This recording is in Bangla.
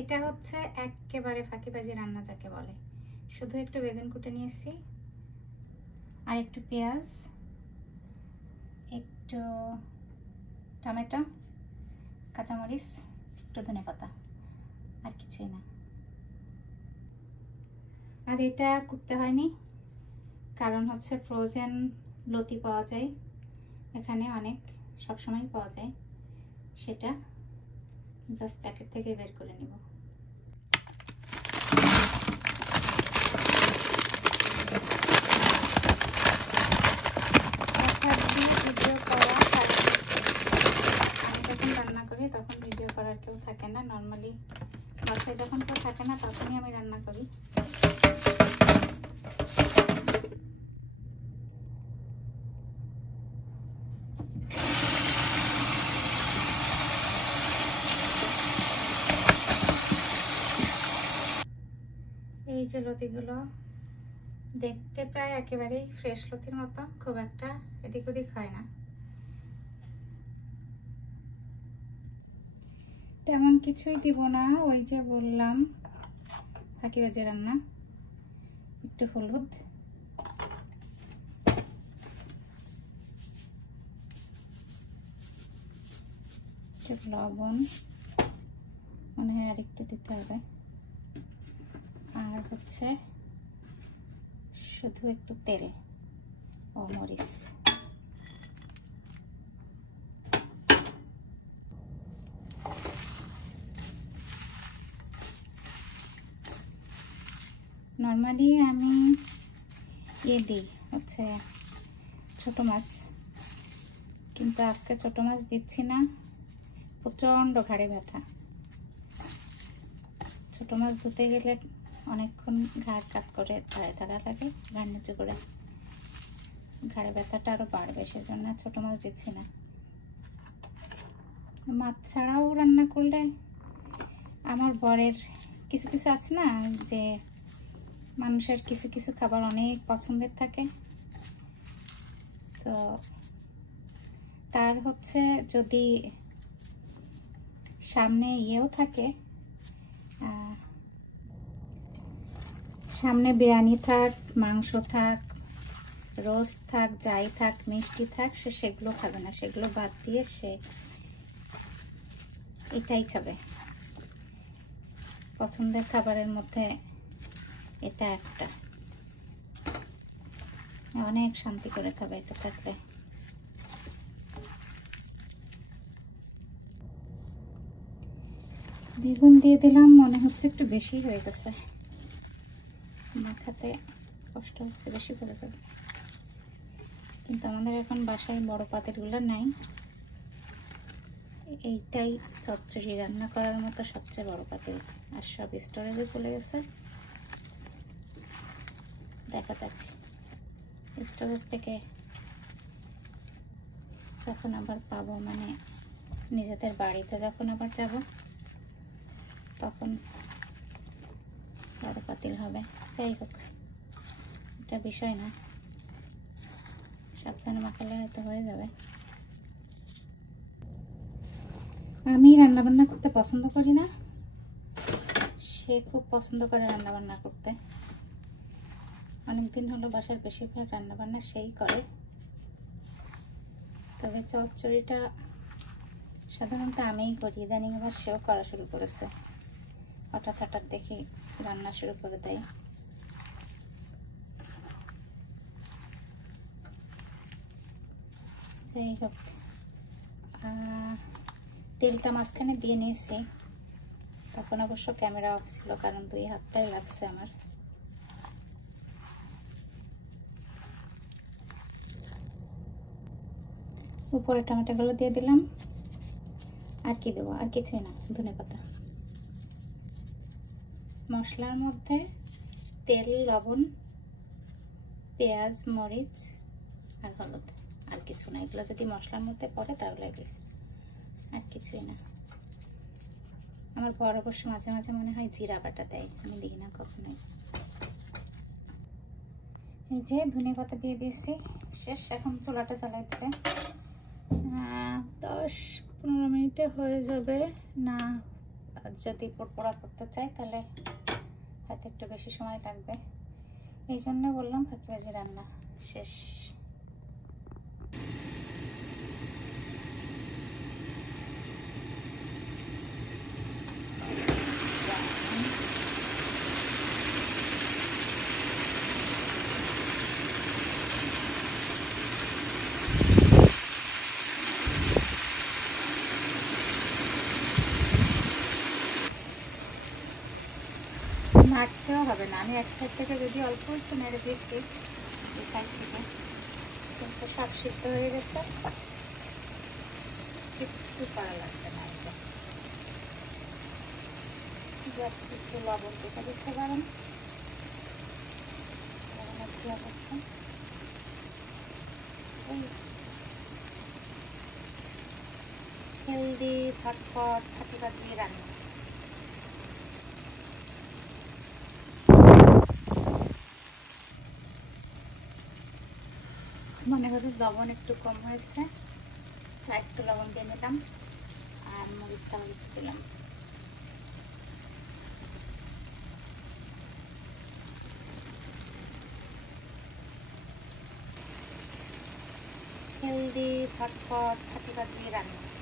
এটা হচ্ছে একেবারে ফাঁকিবাজি রান্না যাকে বলে। শুধু একটু বেগুন কুটে নিয়েছি, আর একটু পেঁয়াজ, একটু টমেটো, কাঁচামরিচ, একটু ধনেপাতা, আর কিছুই না। আর এটা করতে হয়নি, কারণ হচ্ছে ফ্রোজেন লতি পাওয়া যায় এখানে, অনেক সবসময় পাওয়া যায়, সেটা জাস্ট প্যাকেট থেকে বের করে নেব। তখন ভিডিও করার কেউ থাকে না, নর্মালি বাসায় যখন কেউ থাকে না তখনই আমি রান্না করি। এই যে লতিগুলো দেখতে প্রায় একেবারেই ফ্রেশ লতির মতো, খুব একটা এদিক ওদিক হয় না, তেমন কিছুই দিব না। ওই যে বললাম ফাঁকিবাজি রান্না। একটু হলুদ, একটু লবণ, মনে হয় আর একটু দিতে হবে, আর হচ্ছে শুধু একটু তেল ও মরিচ। নর্মালি আমি দিই হচ্ছে ছোট মাছ, কিন্তু আজকে ছোট মাছ দিচ্ছি না, প্রচণ্ড ঘাড়ে ব্যথা। ছোট মাছ ধুতে গেলে অনেকক্ষণ ঘাড় কাট করে দাঁড়িয়ে থাকা লাগে, ঘাড় নিচু করে, ঘাড়ে ব্যথাটা আরও বাড়বে, সেজন্য ছোট মাছ দিচ্ছি না। মাছ ছাড়াও রান্না করলে আমার বরের কিছু কিছু আছে না, যে মানুষের কিছু কিছু খাবার অনেক পছন্দের থাকে, তো তার হচ্ছে যদি সামনে থাকে, সামনে বিরিয়ানি থাক, মাংস থাক, রোস্ট থাক, যাই থাক, মিষ্টি থাক, সে সেগুলো খাবে না, সেগুলো বাদ দিয়ে সে এটাই খাবে। পছন্দের খাবারের মধ্যে এটা একটা, অনেক শান্তি করে খাবে এটা থাকলে। বেগুন দিয়ে দিলাম, মনে হচ্ছে একটু বেশি হয়ে গেছে, মাখাতে কষ্ট হচ্ছে, বেশি করে যাবে। কিন্তু আমাদের এখন বাসায় বড় পাতিলগুলো নাই, এইটাই চচ্চড়ি রান্না করার মতো সবচেয়ে বড় পাতিল, আর সব স্টোরেজে চলে গেছে। দেখা যাক স্টোরেজ থেকে যখন আবার পাবো, মানে নিজেদের বাড়িতে যখন আবার যাব, তখন বড় পাতিল হবে। যাই হোক, এটা বিষয় না, সাবধানে মাখালে হয়তো হয়ে যাবে। আমি রান্নাবান্না করতে পছন্দ করি না, সে খুব পছন্দ করে রান্নাবান্না করতে। অনেকদিন হলো বাসার বেশিরভাগ রান্নাবান্না সেই করে, তবে চচ্চড়িটা সাধারণত আমিই করি, ইদানিং আবার সেও করা শুরু করেছে, হঠাৎ হঠাৎ দেখি রান্না শুরু করে দেয়। যাই হোক, তেলটা মাঝখানে দিয়ে নিয়েছি, তখন অবশ্য ক্যামেরা অফ ছিল, কারণ 2 হাতটাই লাগছে আমার। উপরে টমেটোগুলো দিয়ে দিলাম, আর কি দেবো, আর কিছুই না, ধনেপাতা। মশলার মধ্যে তেল, লবণ, পেঁয়াজ, মরিচ আর হলুদ, আর কিছু না। এগুলো যদি মশলার মধ্যে পড়ে তাহলে এগুলো, আর কিছুই না। আমার বড় অবশ্য মাঝে মাঝে মনে হয় জিরা বাটা দেয়, আমি দিই না কখনোই। এই যে ধনেপাতা দিয়ে দিয়েছি, শেষ। এখন চুলাটা জ্বালাই দিতে 10-15 মিনিটে হয়ে যাবে, না যদি পোড়া করতে চাই তাহলে হয়তো একটু বেশি সময় লাগবে। এই জন্য বললাম ফাঁকিবাজি রান্না শেষ। নাড়তেও হবে না, আমি এক সাইড থেকে যদি অল্প একটু নেড়ে দিচ্ছি এই সাইড থেকে, কিন্তু সব সিদ্ধ হয়ে গেছে, কিচ্ছু করা লাগবে না। এটা জাস্ট একটু লবণ চেপে দিতে পারেন। অবস্থা হেলদি ঝটপট ফাঁকিবাজি রান্না। মনে করি লবণ একটু কম হয়েছে, একটু লবণ দিয়ে নিলাম আর মরিচটা একটু দিলাম। হেলদি ঝটপট ফাঁকিবাজি রান্না।